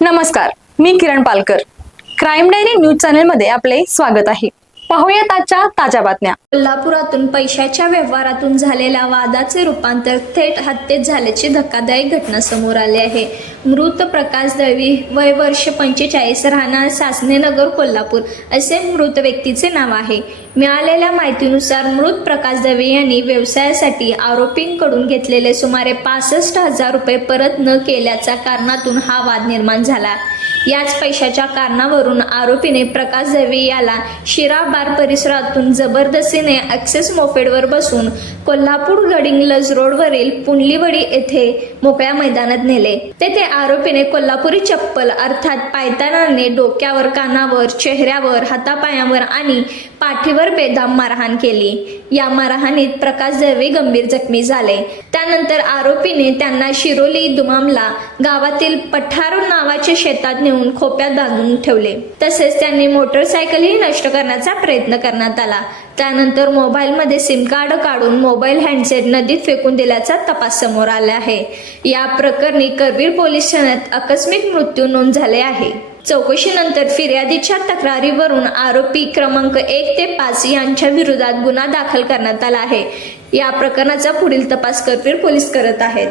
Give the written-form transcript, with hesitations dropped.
नमस्कार, मी Kiran Palkar. Crime diary news channel मध्ये आपले स्वागत आहे. पाहूयात आजच्या ताज्या बातम्या. कोल्हापुरातून पैशाच्या व्यवहारातून झालेल्या वादाचे रूपांतर थेट हत्येत झाल्याची धक्कादायक घटना समोर आली आहे. मृत प्रकाश दळवी, वय वर्ष 45, राहणार सासने नगर, कोल्हापूर असे मृत व्यक्तीचे नाव आहे. मिळालेल्या माहितीनुसार मृत प्रकाश दळवी यांनी व्यवसायासाठी आरोपींकडून घेतलेले सुमारे 65,000 रुपये परत न केल्याच्या कारणातून हा वाद निर्माण झाला. याच पैशाच्या कारणावरून आरोपीने प्रकाश दळवी याला शिरा बार परिसरातून जबरदस्तीने ॲक्सेस मोपेडवर बसून कोल्हापूर गडिंग्लज रोडवरील पुंडलीवडी येथे मोकळ्या मैदानात नेले. तेथे आरोपीने कोल्हापुरी चप्पल अर्थात पायतानाने डोक्यावर, कानावर, चेहऱ्यावर, हातापायावर आणि पाठीवर बेदम मारहाण केली. या मारहाणीत प्रकाश दळवी गंभीर जखमी झाले. त्यानंतर आरोपीने त्यांना शिरोली दुमामला गावातील पठार नावाच्या शेतात नेऊन खोप्यात बांधून ठेवले. तसेच त्यांनी मोटरसायकलही नष्ट करण्याचा प्रयत्न करण्यात आला. त्यानंतर मोबाईलमध्ये सिम कार्ड काढून मोबाईल हँडसेट नदीत फेकून दिल्याचा तपास समोर आला आहे. या प्रकरणी करवीर पोलीस ठाण्यात आकस्मिक मृत्यू नोंद झाले आहे. चौकशीनंतर फिर्यादीच्या तक्रारीवरून आरोपी क्रमांक 1 ते 5 यांच्या विरोधात गुन्हा दाखल करण्यात आला आहे. या प्रकरणाचा पुढील तपास करवीर पोलीस करत आहेत.